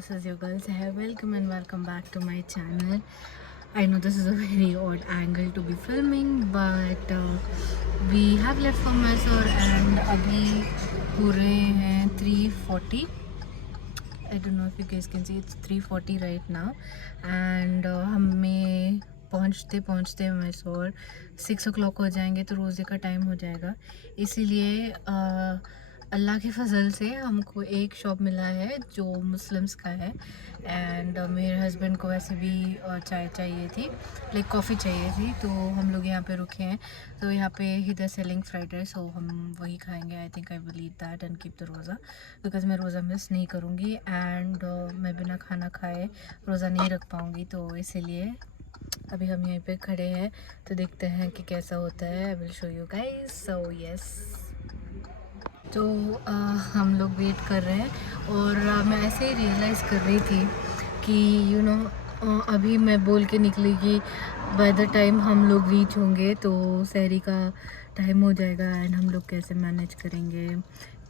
this is your girl Seher. Welcome and welcome back to my channel. I know this is a very odd angle to be filming, but we have left for Mysore and अभी हो रहे हैं 3:40. I don't know if you guys can see, it's 3:40 right now, and हमें पहुँचते पहुँचते Mysore 6 o'clock हो जाएंगे, तो रोज़े का टाइम हो जाएगा. इसीलिए अल्लाह के फजल से हमको एक शॉप मिला है जो मुस्लिम्स का है. एंड मेरे हस्बैंड को वैसे भी चाय चाहिए थी, लाइक कॉफ़ी चाहिए थी, तो हम लोग यहाँ पे रुके हैं. तो यहाँ पे ही द सेलिंग फ्राइड राइस, सो हम वही खाएंगे. I think I will eat that and keep the रोज़ा, बिकॉज मैं रोज़ा मिस नहीं करूँगी. एंड मैं बिना खाना खाए रोज़ा नहीं रख पाऊँगी, तो इसीलिए अभी हम यहीं पे खड़े हैं. तो देखते हैं कि कैसा होता है. I will show you guys. So yes, तो हम लोग वेट कर रहे हैं. और मैं ऐसे ही रियलाइज़ कर रही थी कि यू नो अभी मैं बोल के निकली कि बाय द टाइम हम लोग रीच होंगे तो सहरी का टाइम हो जाएगा. एंड हम लोग कैसे मैनेज करेंगे,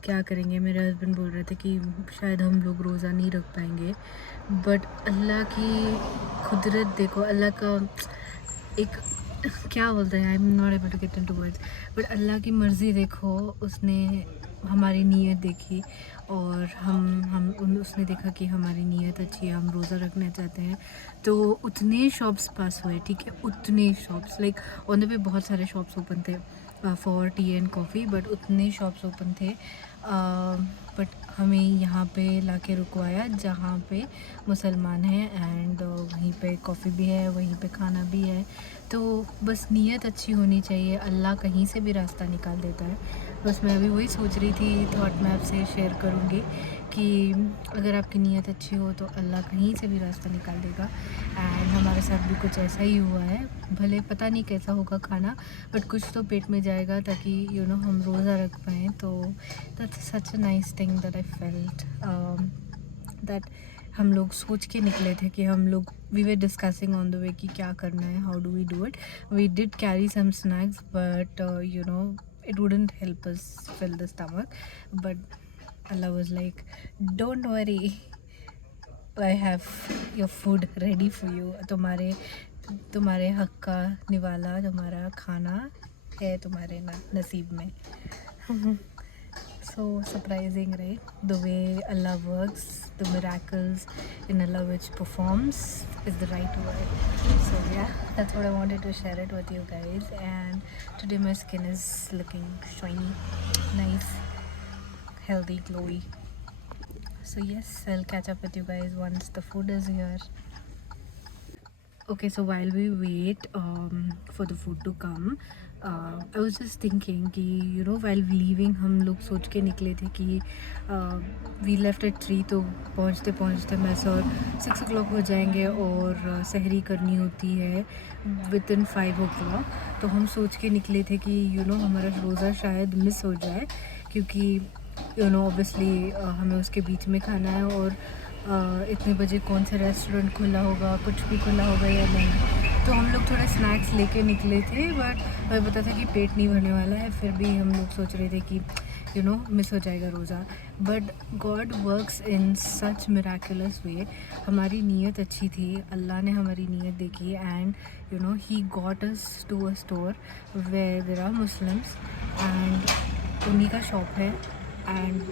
क्या करेंगे. मेरे हस्बैंड बोल रहे थे कि शायद हम लोग रोज़ा नहीं रख पाएंगे, बट अल्लाह की कुदरत देखो, अल्लाह का एक क्या बोलते हैं, I am not able to get into words, but अल्लाह की मर्ज़ी देखो. उसने हमारी नीयत देखी और उसने देखा कि हमारी नीयत अच्छी है, हम रोज़ा रखना चाहते हैं. तो उतने शॉप्स पास हुए, ठीक है, उतने शॉप्स, लाइक ऑन द वे बहुत सारे शॉप्स ओपन थे for T and coffee, but उतने शॉप्स ओपन थे. बट हमें यहाँ पे लाके रुकवाया जहाँ पे मुसलमान हैं. एंड वहीं पे कॉफ़ी भी है, वहीं पे खाना भी है. तो बस नीयत अच्छी होनी चाहिए, अल्लाह कहीं से भी रास्ता निकाल देता है. बस मैं अभी वही सोच रही थी, थॉट मैं आपसे शेयर करूँगी कि अगर आपकी नीयत अच्छी हो तो अल्लाह कहीं से भी रास्ता निकाल देगा. एंड हमारे साथ भी कुछ ऐसा ही हुआ है. भले पता नहीं कैसा होगा खाना, बट कुछ तो पेट में जाएगा ताकि यू नो हम रोज़ा रख पाएँ. तो that's such a nice thing that I felt, that हम लोग सोच के निकले थे कि हम लोग we were discussing on the way कि क्या करना है, how do we do it. We did carry some snacks, but you know it wouldn't help us fill the stomach. But Allah was like, don't worry, I have your food ready for you. तुम्हारे हक का निवाला, तुम्हारा खाना है तुम्हारे नसीब में. So surprising, right? The way Allah works, the miracles in Allah which performs is the right word. So yeah, that's what I wanted to share it with you guys. And today my skin is looking shiny, nice, healthy, glowy. So yes, I'll catch up with you guys once the food is here. Okay, so while we wait for the food to come, I was just thinking कि you know while leaving हम लोग सोच के निकले थे कि we left at 3, तो पहुँचते पहुँचते मैसूर 6 o'clock हो जाएंगे और सहरी करनी होती है within 5 o'clock. तो हम सोच के निकले थे कि you know हमारा रोज़ा शायद मिस हो जाए, क्योंकि you know obviously हमें उसके बीच में खाना है. और इतने बजे कौन सा रेस्टोरेंट खुला होगा, कुछ भी खुला होगा या नहीं. तो हम लोग थोड़े स्नैक्स लेके निकले थे, बट हमें पता था कि पेट नहीं भरने वाला है. फिर भी हम लोग सोच रहे थे कि यू नो मिस हो जाएगा रोज़ा. But God works in such miraculous way. हमारी नीयत अच्छी थी, अल्लाह ने हमारी नीयत देखी. And you know he got us to a store where there are Muslims, and उन्हीं का शॉप है. एंड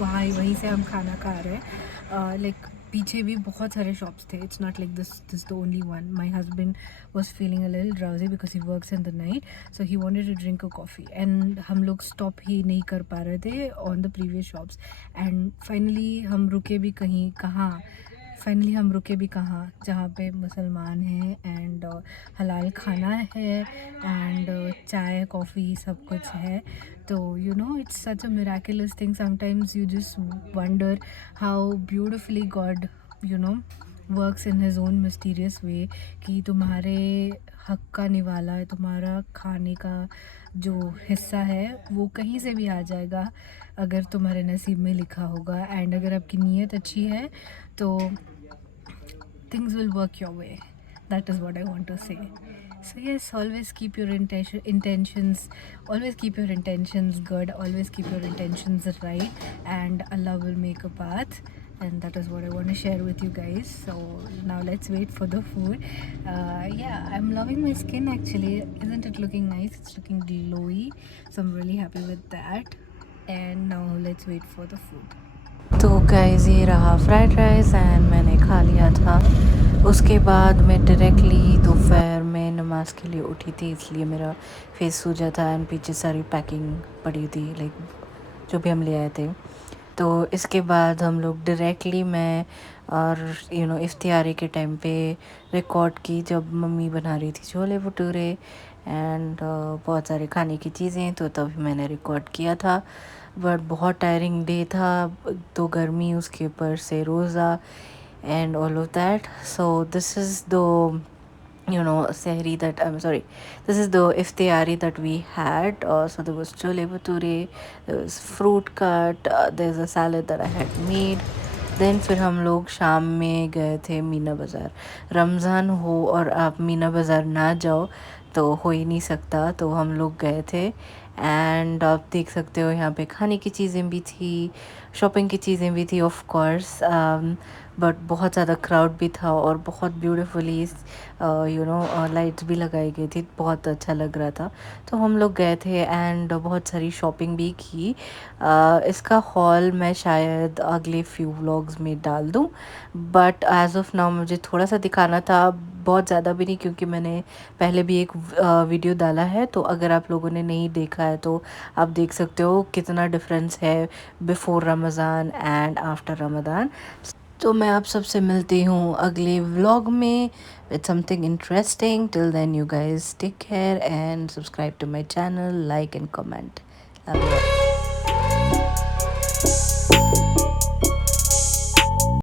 वहीं से हम खाना खा रहे हैं. लाइक पीछे भी बहुत सारे शॉप्स थे. It's not like this the only one. My husband was feeling a little drowsy because he works in the night, so he wanted to drink a coffee. And हम लोग स्टॉप ही नहीं कर पा रहे थे on the previous shops. And finally हम रुके भी कहाँ जहाँ पे मुसलमान हैं एंड हलाल खाना है एंड चाय कॉफ़ी सब कुछ है. तो you know it's such a miraculous thing. Sometimes you just wonder how beautifully God you know works in his own mysterious way, कि तुम्हारे हक का निवाला, तुम्हारा खाने का जो हिस्सा है वो कहीं से भी आ जाएगा अगर तुम्हारे नसीब में लिखा होगा. एंड अगर आपकी नीयत अच्छी है तो things will work your way. That is what I want to say. So yes, always keep your intentions good, always keep your intentions right, and Allah will make a path. and that is what I want to share with you guys. So now let's wait for the food. Yeah, I'm loving my skin actually. Isn't it looking nice? It's looking glowy, so I'm really happy with that. And now let's wait for the food. तो guys ये रहा fried rice and मैंने खा लिया था। उसके बाद मैं डायरेक्टली दोपहर में नमाज के लिए उठी थी, इसलिए मेरा फेस सूजा था एंड पीछे सारी पैकिंग पड़ी थी, लाइक जो भी हम ले आए थे। तो इसके बाद हम लोग डायरेक्टली मैं और इफ्तियारी के टाइम पे रिकॉर्ड की, जब मम्मी बना रही थी छोले भटूरे एंड बहुत सारे खाने की चीज़ें, तो तभी मैंने रिकॉर्ड किया था। बट बहुत टायरिंग डे था, तो गर्मी, उसके ऊपर से रोज़ा and all of that. So this is the sehri that I'm sorry, this is the iftiyari that we had. So there was chole bhature, there was fruit cut, there's a salad that I had made. Then फिर हम लोग शाम में गए थे मीना बाज़ार। रमज़ान हो और आप मीना बाज़ार ना जाओ तो हो ही नहीं सकता, तो हम लोग गए थे एंड आप देख सकते हो यहाँ पे खाने की चीज़ें भी थी, शॉपिंग की चीज़ें भी थी ऑफ कोर्स, बट बहुत ज़्यादा क्राउड भी था और बहुत ब्यूटीफुली लाइट्स भी लगाई गई थी, बहुत अच्छा लग रहा था। तो हम लोग गए थे एंड बहुत सारी शॉपिंग भी की। इसका हॉल मैं शायद अगले फ्यू व्लॉग्स में डाल दूँ, बट एज़ ऑफ नाउ मुझे थोड़ा सा दिखाना था, बहुत ज़्यादा भी नहीं, क्योंकि मैंने पहले भी एक वीडियो डाला है। तो अगर आप लोगों ने नहीं देखा है तो आप देख सकते हो कितना डिफरेंस है before Ramzan and after Ramzan. तो मैं आप सबसे मिलती हूँ अगले व्लॉग में with something interesting. Till then, you guys take care and subscribe to my channel, like and comment. Love you all.